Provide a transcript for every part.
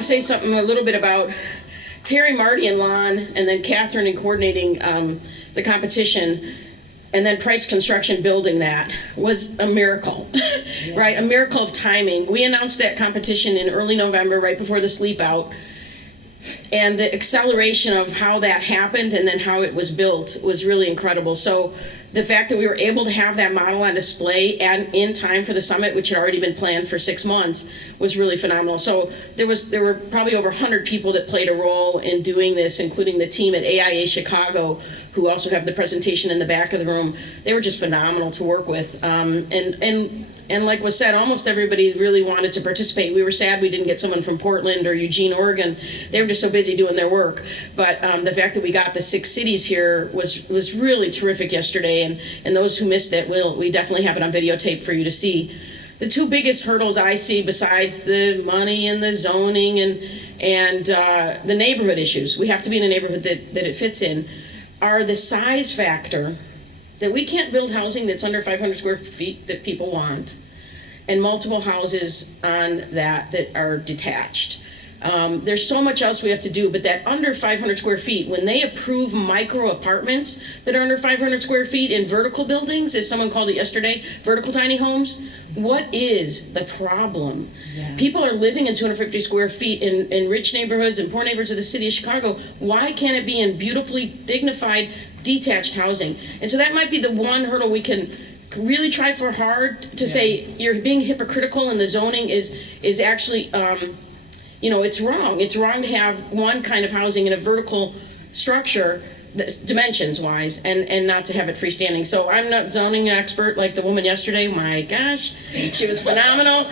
to say something a little bit about Terry, Marty, and Lon, and then Catherine in coordinating the competition, and then Price Construction building that was a miracle, right? A miracle of timing. We announced that competition in early November, right before the sleep out. And the acceleration of how that happened and then how it was built was really incredible. So the fact that we were able to have that model on display and in time for the summit, which had already been planned for 6 months, was really phenomenal. So there were probably over 100 people that played a role in doing this, including the team at AIA Chicago, who also have the presentation in the back of the room. They were just phenomenal to work with. And like was said, almost everybody really wanted to participate. We were sad we didn't get someone from Portland or Eugene, Oregon. They were just so busy doing their work. But the fact that we got the 6 cities here was really terrific yesterday. And those who missed it, we definitely have it on videotape for you to see. The 2 biggest hurdles I see, besides the money and the zoning and the neighborhood issues, we have to be in a neighborhood that it fits in, are the size factor, that we can't build housing that's under 500 square feet that people want, and multiple houses on that are detached. There's so much else we have to do, but that under 500 square feet, when they approve micro apartments that are under 500 square feet in vertical buildings, as someone called it yesterday, vertical tiny homes, what is the problem? Yeah. People are living in 250 square feet in rich neighborhoods and poor neighborhoods of the city of Chicago. Why can't it be in beautifully dignified detached housing? And so that might be the one hurdle we can really try for hard to say you're being hypocritical, and the zoning is actually it's wrong. It's wrong to have one kind of housing in a vertical structure, dimensions wise, and not to have it freestanding. So I'm not zoning expert like the woman yesterday. My gosh, she was phenomenal.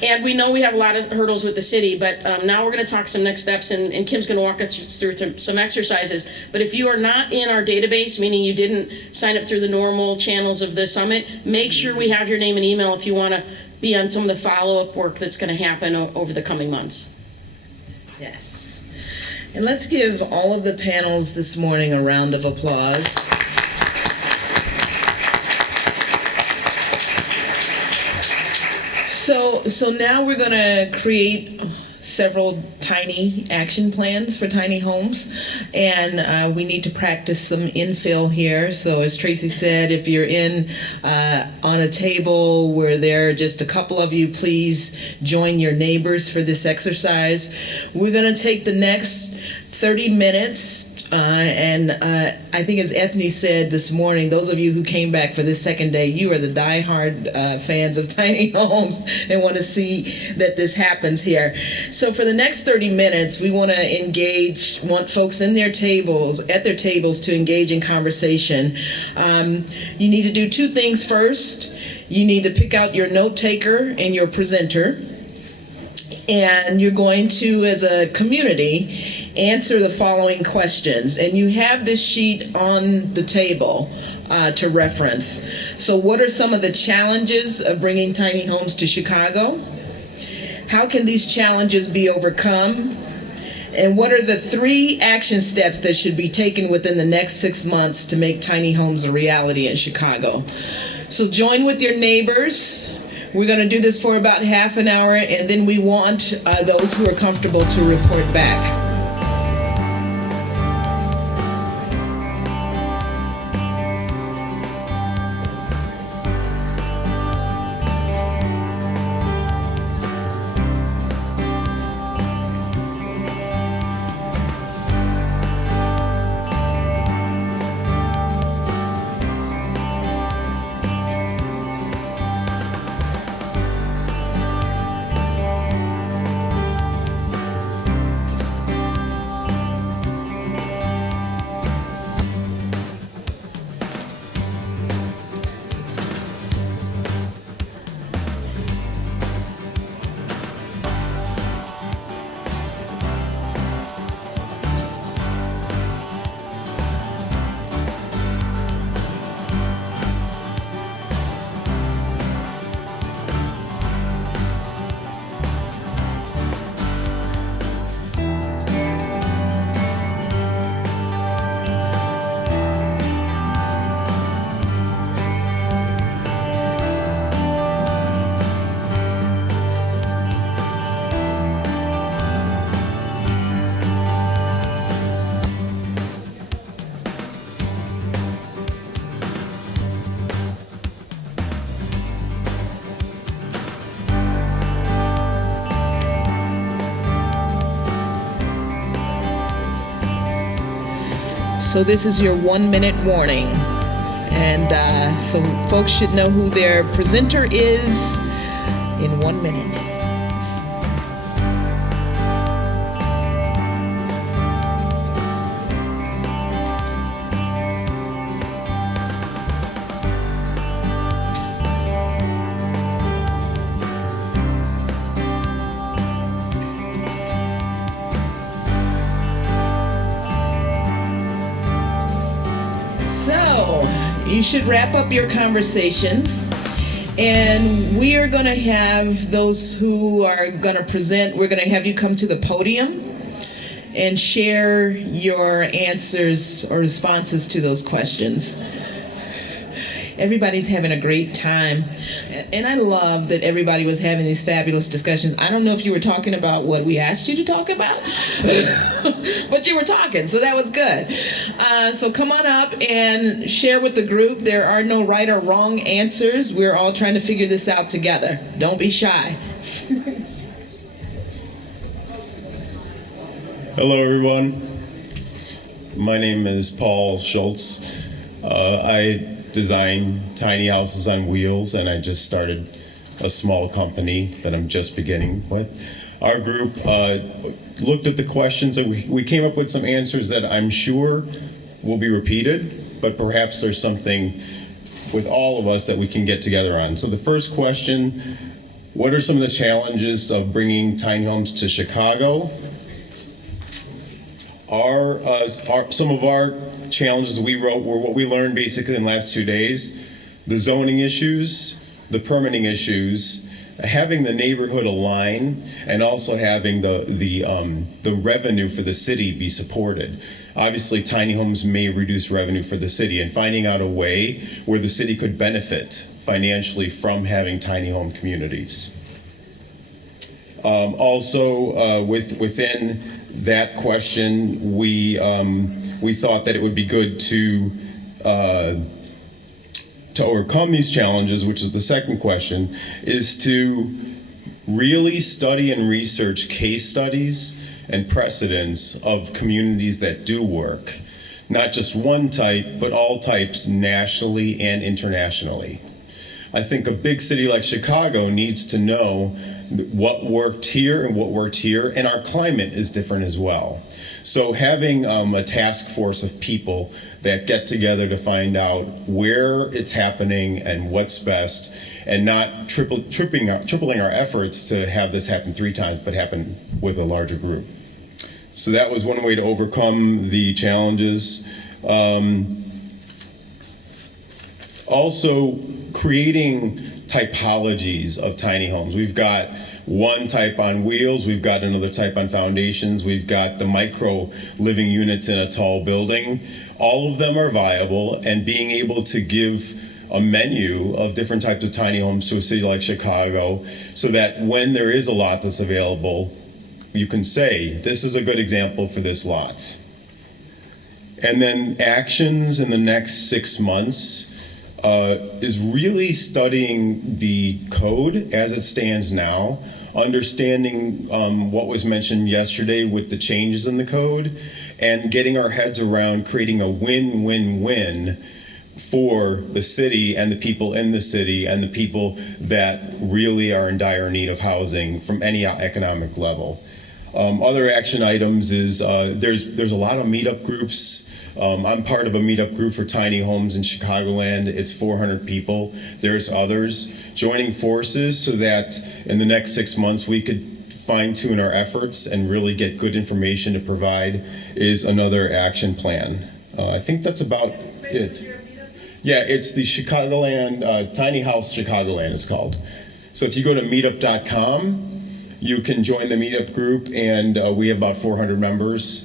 And we know we have a lot of hurdles with the city, but now we're going to talk some next steps, and Kim's going to walk us through some exercises. But if you are not in our database, meaning you didn't sign up through the normal channels of the summit, make sure we have your name and email if you want to be on some of the follow-up work that's going to happen over the coming months. Yes. And let's give all of the panels this morning a round of applause. So now we're going to create several tiny action plans for tiny homes, and we need to practice some infill here. So as Tracy said, if you're in on a table where there are just a couple of you, please join your neighbors for this exercise. We're going to take the next 30 minutes and I think, as Ethne said this morning, those of you who came back for this second day, you are the diehard fans of tiny homes and want to see that this happens here. So for the next 30 minutes, we want to want folks at their tables to engage in conversation. You need to do 2 things first. You need to pick out your note taker and your presenter. And you're going to, as a community, answer the following questions. And you have this sheet on the table to reference. So what are some of the challenges of bringing tiny homes to Chicago? How can these challenges be overcome? And what are the 3 action steps that should be taken within the next 6 months to make tiny homes a reality in Chicago? So join with your neighbors. We're going to do this for about half an hour, and then we want those who are comfortable to report back. So this is your 1-minute warning. And so folks should know who their presenter is in 1 minute. So, you should wrap up your conversations, and we are going to have those who are going to present, we're going to have you come to the podium and share your answers or responses to those questions. Everybody's having a great time, and I love that everybody was having these fabulous discussions. I don't know if you were talking about what we asked you to talk about, but you were talking, so that was good. So come on up and share with the group. There are no right or wrong answers. We're all trying to figure this out together. Don't be shy. Hello, everyone. My name is Paul Schultz. I design tiny houses on wheels, and I just started a small company that I'm just beginning with. Our group looked at the questions, and we came up with some answers that I'm sure will be repeated, but perhaps there's something with all of us that we can get together on. So the first question, what are some of the challenges of bringing tiny homes to Chicago? Some of our challenges we wrote were what we learned basically in the last 2 days: the zoning issues, the permitting issues, having the neighborhood align, and also having the revenue for the city be supported. Obviously, tiny homes may reduce revenue for the city, and finding out a way where the city could benefit financially from having tiny home communities. Within that question, we thought that it would be good to overcome these challenges, which is the second question, is to really study and research case studies and precedents of communities that do work, not just one type, but all types nationally and internationally. I think a big city like Chicago needs to know what worked here and what worked here, and our climate is different as well. So having a task force of people that get together to find out where it's happening and what's best, and not tripling our efforts to have this happen 3 times, but happen with a larger group. So that was one way to overcome the challenges. Also, creating typologies of tiny homes. We've got one type on wheels, we've got another type on foundations, we've got the micro living units in a tall building. All of them are viable, and being able to give a menu of different types of tiny homes to a city like Chicago, so that when there is a lot that's available, you can say, this is a good example for this lot. And then actions in the next 6 months is really studying the code as it stands now, understanding what was mentioned yesterday with the changes in the code, and getting our heads around creating a win-win-win for the city and the people in the city and the people that really are in dire need of housing from any economic level. Other action items is there's a lot of meetup groups. I'm part of a meetup group for tiny homes in Chicagoland. It's 400 people. There's others joining forces so that in the next 6 months we could fine-tune our efforts and really get good information to provide is another action plan. I think that's about it. Yeah, it's the Chicagoland, Tiny House Chicagoland it's called. So if you go to meetup.com, you can join the meetup group, and we have about 400 members.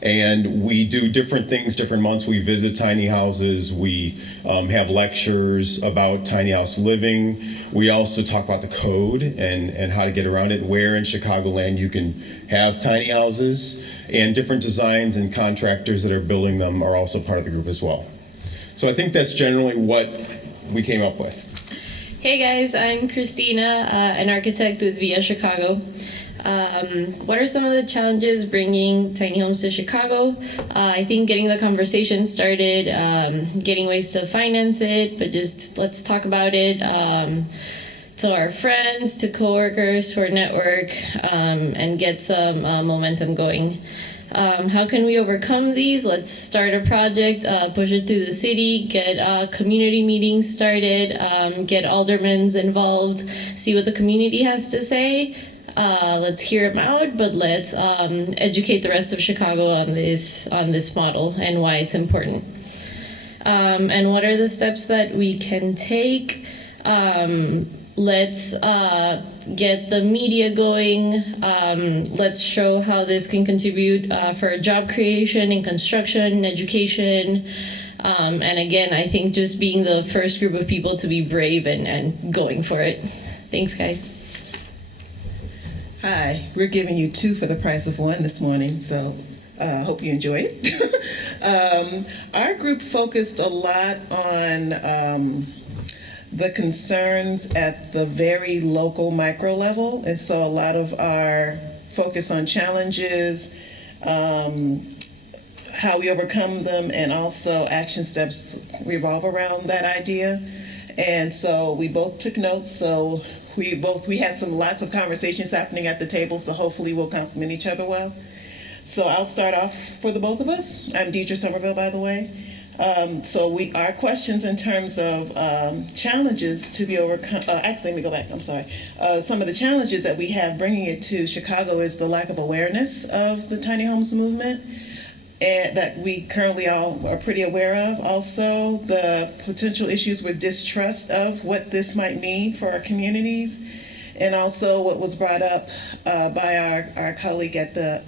And we do different things different months. We visit tiny houses. We have lectures about tiny house living. We also talk about the code and how to get around it, where in Chicagoland you can have tiny houses. And different designs and contractors that are building them are also part of the group as well. So I think that's generally what we came up with. Hey guys, I'm Christina, an architect with Via Chicago. What are some of the challenges bringing tiny homes to Chicago? I think getting the conversation started, getting ways to finance it, but just let's talk about it. To our friends, to coworkers, to our network, and get some momentum going. How can we overcome these? Let's start a project, push it through the city, get community meetings started, get aldermen involved, see what the community has to say. Let's hear them out, but let's educate the rest of Chicago on this model and why it's important. And what are the steps that we can take? Let's get the media going. Let's show how this can contribute for job creation in construction, education. And again, I think just being the first group of people to be brave and going for it. Thanks, guys. Hi, we're giving you 2 for the price of 1 this morning, so hope you enjoy it. Our group focused a lot on the concerns at the very local micro level, and so a lot of our focus on challenges, how we overcome them, and also action steps revolve around that idea. And so we both took notes, so we had lots of conversations happening at the table, so hopefully we'll complement each other well. So I'll start off for the both of us. I'm Deidre Somerville, by the way. So our questions in terms of challenges to be overcome, actually let me go back, I'm sorry. Some of the challenges that we have bringing it to Chicago is the lack of awareness of the tiny homes movement, and that we currently all are pretty aware of. Also, the potential issues with distrust of what this might mean for our communities, and also what was brought up by our colleague at the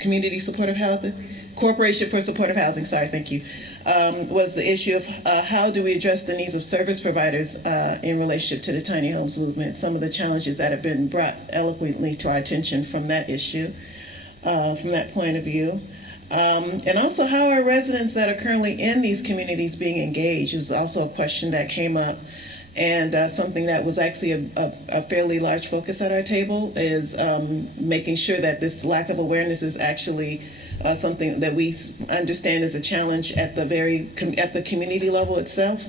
Community Supportive Housing, Corporation for Supportive Housing, sorry, thank you, was the issue of how do we address the needs of service providers in relationship to the tiny homes movement, some of the challenges that have been brought eloquently to our attention from that issue. From that point of view. And also how are residents that are currently in these communities being engaged is also a question that came up, and something that was actually a fairly large focus at our table is making sure that this lack of awareness is actually something that we understand is a challenge at the community level itself.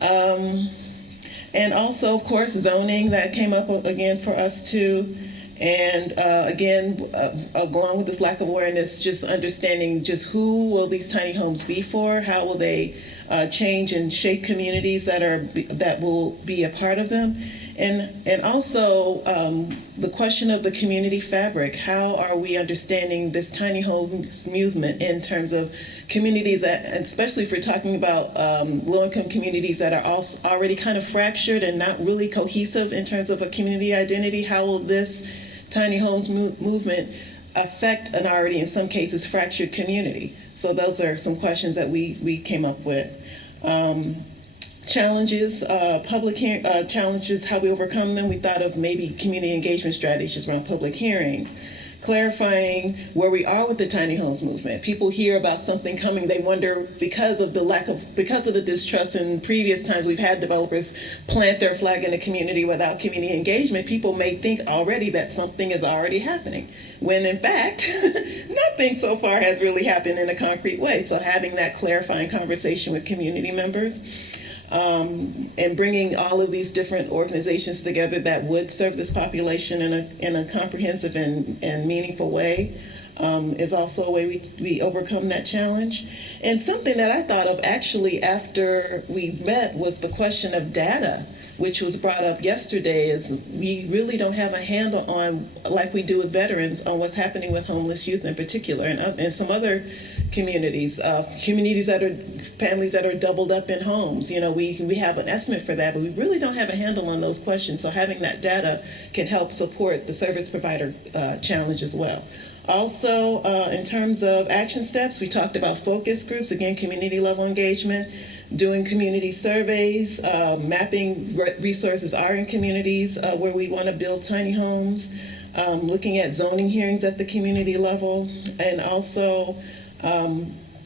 And also, of course, zoning that came up again for us too. And again, along with this lack of awareness, just understanding just who will these tiny homes be for, how will they change and shape communities that will be a part of them, and also the question of the community fabric. How are we understanding this tiny homes movement in terms of communities that, and especially if we're talking about low-income communities that are also already kind of fractured and not really cohesive in terms of a community identity? How will this tiny homes movement affect an already, in some cases, fractured community? So those are some questions that we came up with. Challenges, challenges, how we overcome them. We thought of maybe community engagement strategies around public hearings, clarifying where we are with the tiny homes movement. People hear about something coming, they wonder because of the distrust in previous times we've had developers plant their flag in a community without community engagement. People may think already that something is already happening, when in fact, nothing so far has really happened in a concrete way. So having that clarifying conversation with community members, and bringing all of these different organizations together that would serve this population in a comprehensive and meaningful way is also a way we overcome that challenge. And something that I thought of actually after we met was the question of data, which was brought up yesterday, is we really don't have a handle on, like we do with veterans, on what's happening with homeless youth in particular, and some other communities, families that are doubled up in homes. You know, we have an estimate for that, but we really don't have a handle on those questions. So having that data can help support the service provider challenge as well. Also, in terms of action steps, we talked about focus groups, again, community level engagement, doing community surveys, mapping what resources are in communities where we want to build tiny homes, looking at zoning hearings at the community level, and also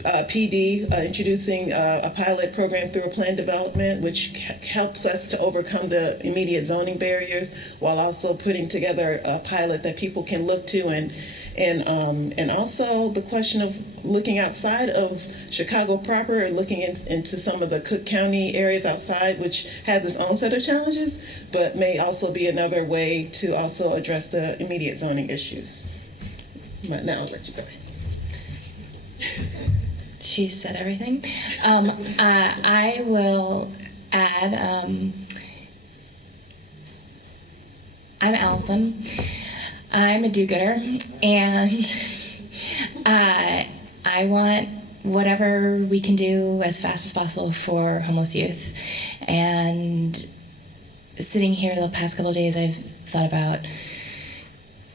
PD introducing a pilot program through a plan development, which helps us to overcome the immediate zoning barriers, while also putting together a pilot that people can look to, and also the question of looking outside of Chicago proper, and looking into some of the Cook County areas outside, which has its own set of challenges, but may also be another way to also address the immediate zoning issues. But now I'll let you go. She said everything. I will add, I'm Allison. I'm a do-gooder, and I want whatever we can do as fast as possible for homeless youth. And sitting here the past couple of days, I've thought about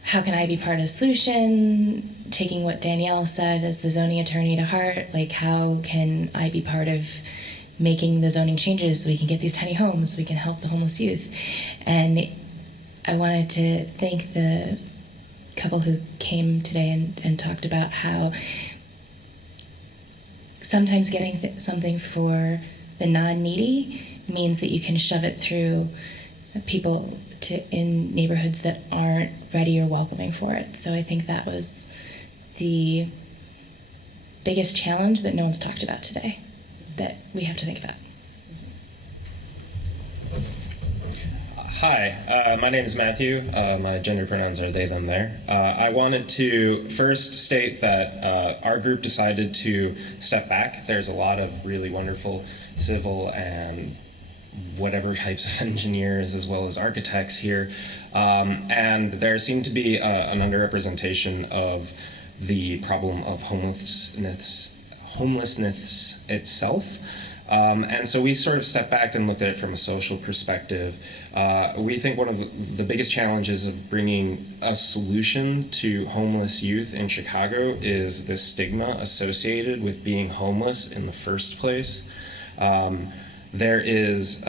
how can I be part of the solution, taking what Danielle said as the zoning attorney to heart, like how can I be part of making the zoning changes so we can get these tiny homes, so we can help the homeless youth. And I wanted to thank the couple who came today and talked about how sometimes getting something for the non-needy means that you can shove it through people in neighborhoods that aren't ready or welcoming for it. So I think that was the biggest challenge that no one's talked about today that we have to think about. Hi, my name is Matthew. My gender pronouns are they, them, there. I wanted to first state that our group decided to step back. There's a lot of really wonderful civil and whatever types of engineers as well as architects here. And there seemed to be an underrepresentation of the problem of homelessness itself. And so we sort of stepped back and looked at it from a social perspective. We think one of the biggest challenges of bringing a solution to homeless youth in Chicago is the stigma associated with being homeless in the first place. There is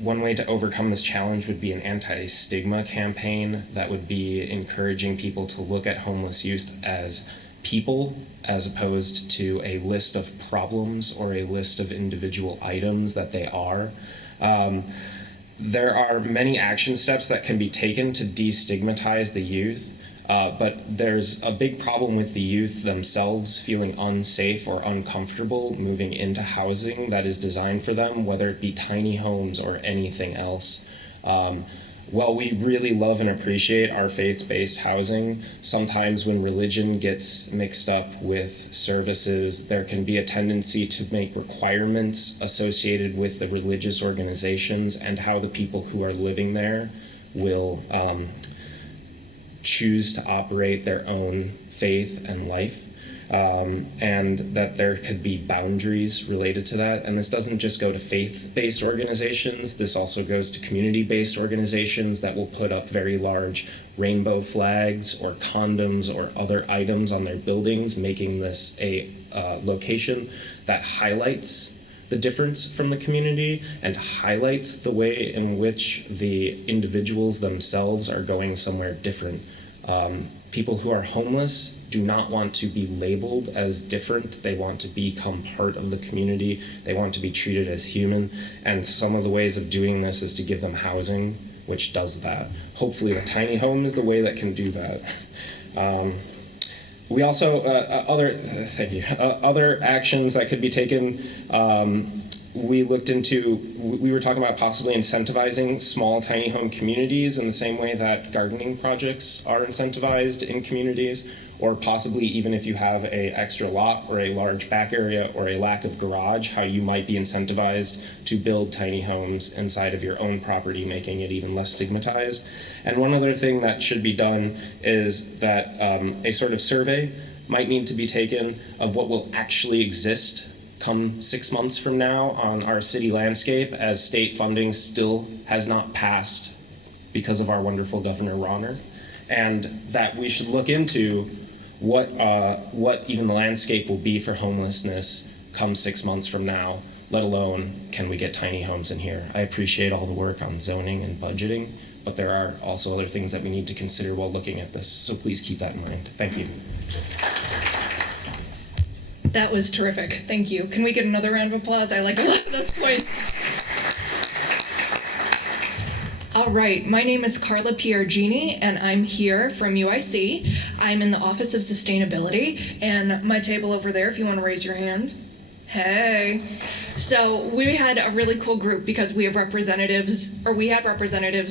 one way to overcome this challenge would be an anti-stigma campaign that would be encouraging people to look at homeless youth as people as opposed to a list of problems or a list of individual items that they are. There are many action steps that can be taken to destigmatize the youth, but there's a big problem with the youth themselves feeling unsafe or uncomfortable moving into housing that is designed for them, whether it be tiny homes or anything else. While we really love and appreciate our faith-based housing, sometimes when religion gets mixed up with services, there can be a tendency to make requirements associated with the religious organizations and how the people who are living there will choose to operate their own faith and life. And that there could be boundaries related to that. And this doesn't just go to faith-based organizations, this also goes to community-based organizations that will put up very large rainbow flags or condoms or other items on their buildings, making this a location that highlights the difference from the community and highlights the way in which the individuals themselves are going somewhere different. People who are homeless do not want to be labeled as different. They want to become part of the community. They want to be treated as human. And some of the ways of doing this is to give them housing, which does that. Hopefully the tiny home is the way that can do that. We also, other actions that could be taken, we looked into, we were talking about possibly incentivizing small tiny home communities in the same way that gardening projects are incentivized in communities, or possibly even if you have a extra lot or a large back area or a lack of garage, how you might be incentivized to build tiny homes inside of your own property, making it even less stigmatized. And one other thing that should be done is that a sort of survey might need to be taken of what will actually exist come 6 months from now on our city landscape, as state funding still has not passed because of our wonderful Governor Ronner, and that we should look into what even the landscape will be for homelessness come 6 months from now, let alone can we get tiny homes in here. I appreciate all the work on zoning and budgeting, but there are also other things that we need to consider while looking at this, so please keep that in mind. Thank you. That was terrific. Thank you. Can we get another round of applause? I like a lot of those points. All right, my name is Carla Piergini, and I'm here from UIC. I'm in the Office of Sustainability, and my table over there, if you want to raise your hand. Hey. So we had a really cool group because we had representatives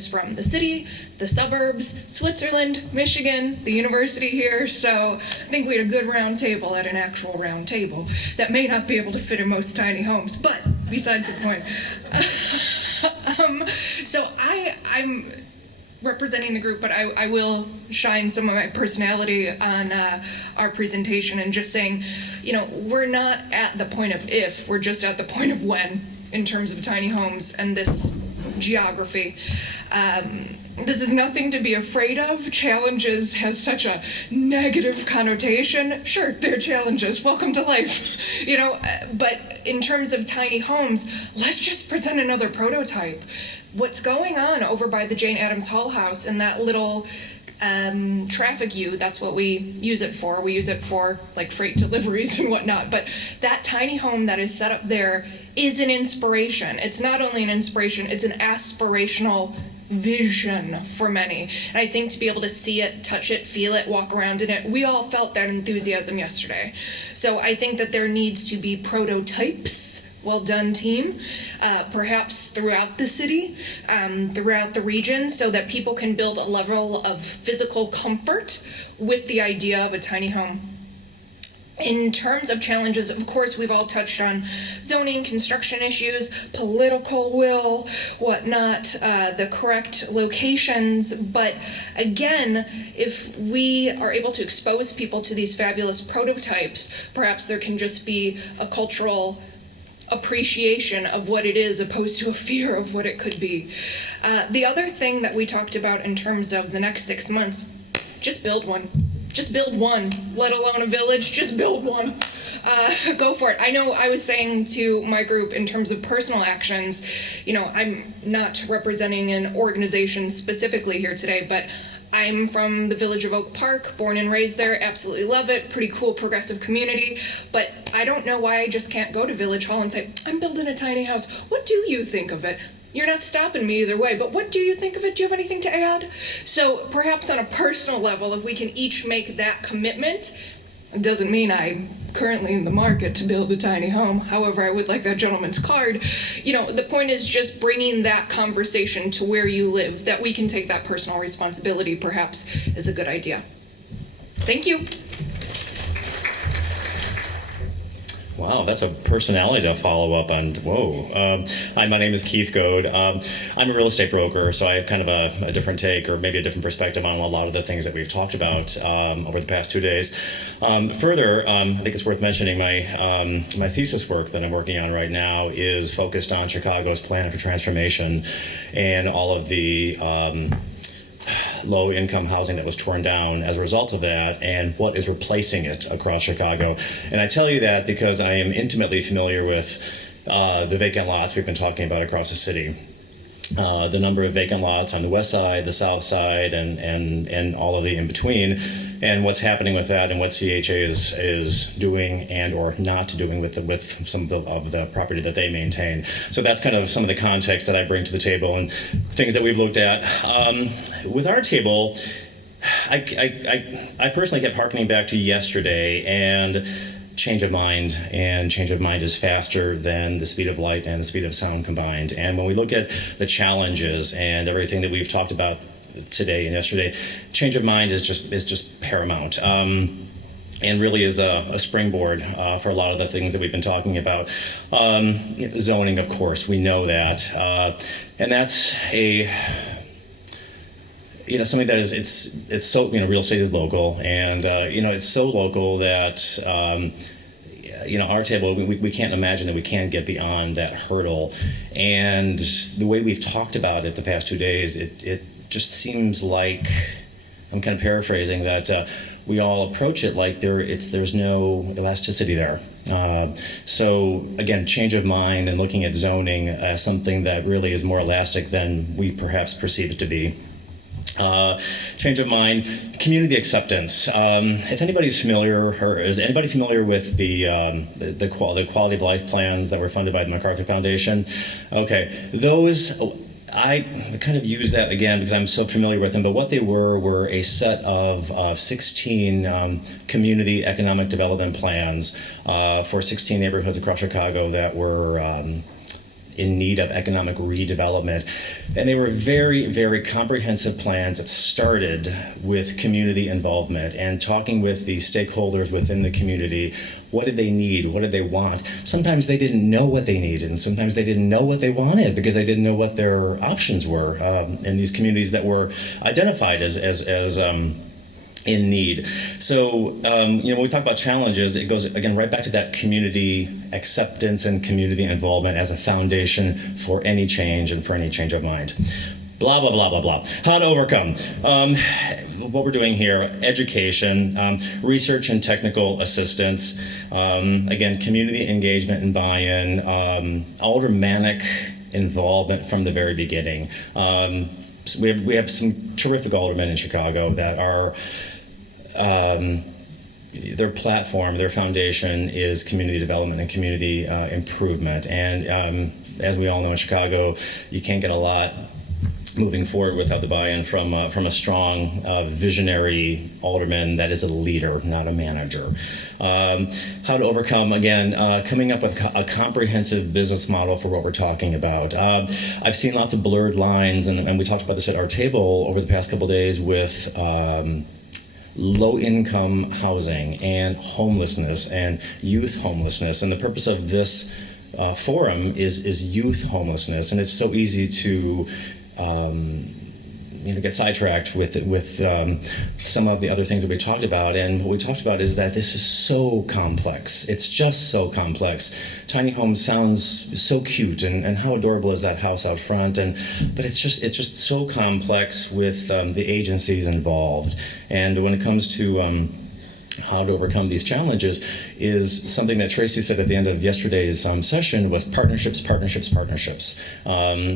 from the city, the suburbs, Switzerland, Michigan, the university here. So I think we had a good round table at an actual round table that may not be able to fit in most tiny homes, but besides the point. So I'm representing the group, but I will shine some of my personality on our presentation and just saying, we're not at the point of if, we're just at the point of when in terms of tiny homes and this geography. This is nothing to be afraid of. Challenges has such a negative connotation. Sure, they're challenges. Welcome to life. But in terms of tiny homes, let's just present another prototype. What's going on over by the Jane Addams Hall House in that little traffic U, that's what we use it for. We use it for like freight deliveries and whatnot. But that tiny home that is set up there is an inspiration. It's not only an inspiration, it's an aspirational vision for many. And I think to be able to see it, touch it, feel it, walk around in it, we all felt that enthusiasm yesterday. So I think that there needs to be prototypes. Well done, team. Perhaps throughout the city, throughout the region, so that people can build a level of physical comfort with the idea of a tiny home. In terms of challenges, of course, we've all touched on zoning, construction issues, political will, whatnot, the correct locations. But again, if we are able to expose people to these fabulous prototypes, perhaps there can just be a cultural appreciation of what it is opposed to a fear of what it could be. The other thing that we talked about in terms of the next 6 months, just build one. Just build one, let alone a village, just build one. Go for it. I know I was saying to my group in terms of personal actions, I'm not representing an organization specifically here today, but I'm from the village of Oak Park, born and raised there, absolutely love it, pretty cool progressive community, but I don't know why I just can't go to Village Hall and say, I'm building a tiny house. What do you think of it? You're not stopping me either way, but what do you think of it? Do you have anything to add? So perhaps on a personal level, if we can each make that commitment, it doesn't mean I'm currently in the market to build a tiny home. However, I would like that gentleman's card. The point is just bringing that conversation to where you live, that we can take that personal responsibility perhaps is a good idea. Thank you. Wow, that's a personality to follow up on. Whoa. Hi, my name is Keith Goad. I'm a real estate broker, so I have kind of a different take or maybe a different perspective on a lot of the things that we've talked about over the past 2 days. Further, I think it's worth mentioning my thesis work that I'm working on right now is focused on Chicago's plan for transformation and all of the low-income housing that was torn down as a result of that and what is replacing it across Chicago. And I tell you that because I am intimately familiar with the vacant lots we've been talking about across the city. The number of vacant lots on the west side, the south side, and all of the in-between, and what's happening with that and what CHA is doing and or not doing with some of the property that they maintain. So that's kind of some of the context that I bring to the table and things that we've looked at. With our table, I personally kept harkening back to yesterday and change of mind is faster than the speed of light and the speed of sound combined. And when we look at the challenges and everything that we've talked about today and yesterday, change of mind is just paramount. And really is a springboard for a lot of the things that we've been talking about. Zoning, of course, we know that, and that's something that is it's so real estate is local, and it's so local that our table we can't imagine that we can get beyond that hurdle. And the way we've talked about it the past 2 days, it just seems like, I'm kind of paraphrasing, that we all approach it like there's no elasticity there. So again, change of mind and looking at zoning as something that really is more elastic than we perhaps perceive it to be. Change of mind, community acceptance. If anybody's familiar, or is anybody familiar with the quality of life plans that were funded by the MacArthur Foundation? Okay, those. I kind of use that again because I'm so familiar with them, but what they were a set of 16 community economic development plans for 16 neighborhoods across Chicago that were in need of economic redevelopment. And they were very, very comprehensive plans that started with community involvement and talking with the stakeholders within the community. What did they need? What did they want? Sometimes they didn't know what they needed, and sometimes they didn't know what they wanted because they didn't know what their options were in these communities that were identified as in need. So, when we talk about challenges, it goes, again, right back to that community acceptance and community involvement as a foundation for any change and for any change of mind. Blah, blah, blah, blah, blah. How to overcome. What we're doing here, education, research and technical assistance, again, community engagement and buy-in, aldermanic involvement from the very beginning. So we have some terrific aldermen in Chicago that are their platform, their foundation is community development and community improvement. And as we all know in Chicago, you can't get a lot moving forward without the buy-in from a strong, visionary alderman that is a leader, not a manager. How to overcome, again, coming up with a comprehensive business model for what we're talking about. I've seen lots of blurred lines, and we talked about this at our table over the past couple of days with low-income housing and homelessness and youth homelessness. And the purpose of this forum is youth homelessness, and it's so easy to get sidetracked with some of the other things that we talked about. And what we talked about is that this is so complex. It's just so complex. Tiny home sounds so cute, and how adorable is that house out front? But it's just so complex with the agencies involved. And when it comes to how to overcome these challenges is something that Tracy said at the end of yesterday's session was partnerships,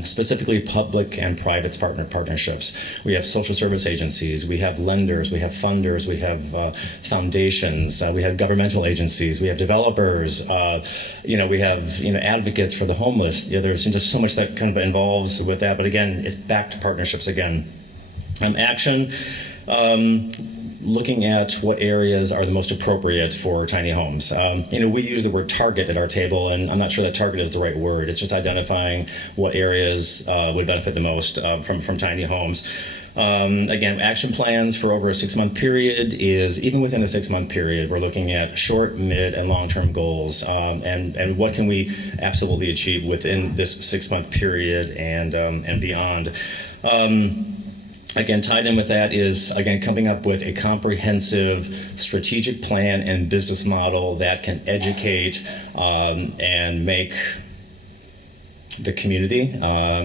specifically public and private partnerships. We have social service agencies, we have lenders, we have funders, we have foundations, we have governmental agencies, we have developers, we have advocates for the homeless. There's just so much that kind of involves with that, but again, it's back to partnerships again. Action. Looking at what areas are the most appropriate for tiny homes. We use the word target at our table, and I'm not sure that target is the right word. It's just identifying what areas would benefit the most from tiny homes. Again, action plans for over a 6-month period is, even within a 6-month period, we're looking at short, mid, and long-term goals, and what can we absolutely achieve within this 6-month period and beyond. Again, tied in with that is, again, coming up with a comprehensive strategic plan and business model that can educate and make the community,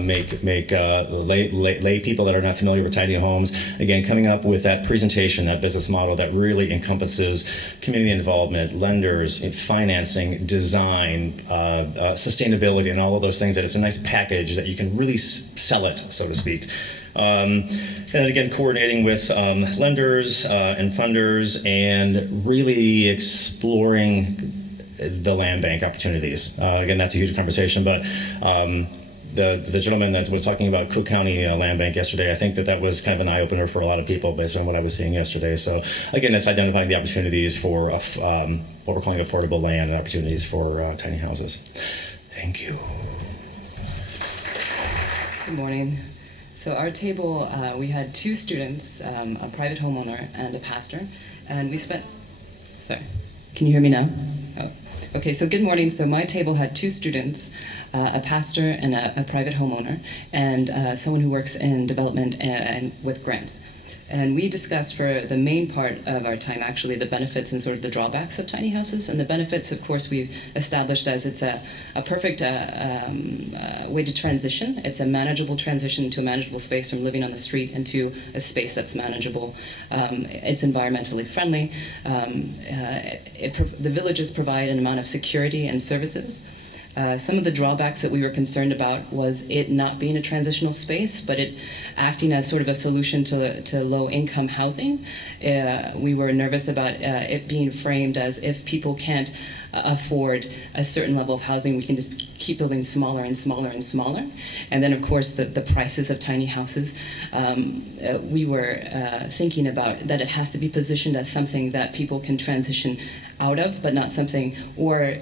make lay people that are not familiar with tiny homes, again, coming up with that presentation, that business model that really encompasses community involvement, lenders, financing, design, sustainability, and all of those things, that it's a nice package that you can really sell it, so to speak. And again, coordinating with lenders and funders and really exploring the land bank opportunities. Again, that's a huge conversation, but the gentleman that was talking about Cook County Land Bank yesterday, I think that was kind of an eye-opener for a lot of people based on what I was seeing yesterday. So again, it's identifying the opportunities for what we're calling affordable land and opportunities for tiny houses. Thank you. Good morning. So our table, we had 2 students, a private homeowner and a pastor, and we spent, sorry, can you hear me now? Oh. Okay, so good morning. So my table had 2 students, a pastor and a private homeowner, and someone who works in development and with grants. And we discussed for the main part of our time, actually, the benefits and sort of the drawbacks of tiny houses. And the benefits, of course, we've established as it's a perfect way to transition. It's a manageable transition to a manageable space from living on the street into a space that's manageable. It's environmentally friendly. The villages provide an amount of security and services. Some of the drawbacks that we were concerned about was it not being a transitional space, but it acting as sort of a solution to low-income housing. We were nervous about it being framed as if people can't afford a certain level of housing, we can just keep building smaller and smaller and smaller. And then, of course, the prices of tiny houses. We were thinking about that it has to be positioned as something that people can transition out of, but not something, or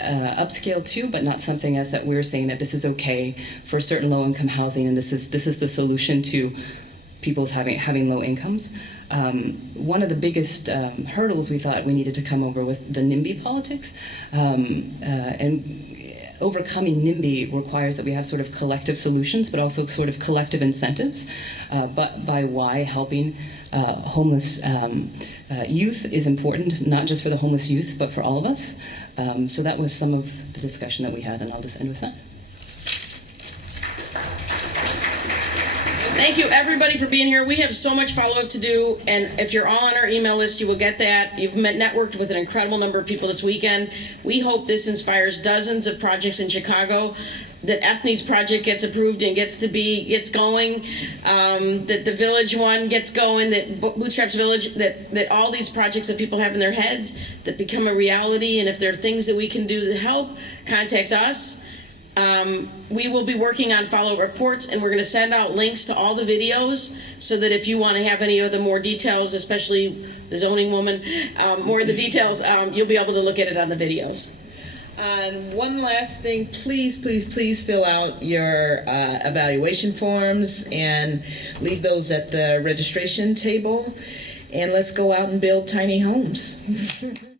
upscale to, but not something as that we're saying that this is okay for certain low-income housing, and this is the solution to people's having low incomes. One of the biggest hurdles we thought we needed to come over was the NIMBY politics, and overcoming NIMBY requires that we have sort of collective solutions, but also sort of collective incentives. But by why helping homeless youth is important, not just for the homeless youth, but for all of us. So that was some of the discussion that we had, and I'll just end with that. Thank you, everybody, for being here. We have so much follow-up to do, and if you're all on our email list, you will get that. You've networked with an incredible number of people this weekend. We hope this inspires dozens of projects in Chicago, that Ethne's project gets approved and gets going, that the Village one gets going, that Bootstraps Village, that all these projects that people have in their heads that become a reality, and if there are things that we can do to help, contact us. We will be working on follow-up reports, and we're going to send out links to all the videos so that if you want to have any of the more details, especially the zoning woman, more of the details, you'll be able to look at it on the videos. And one last thing, please fill out your evaluation forms and leave those at the registration table, and let's go out and build tiny homes.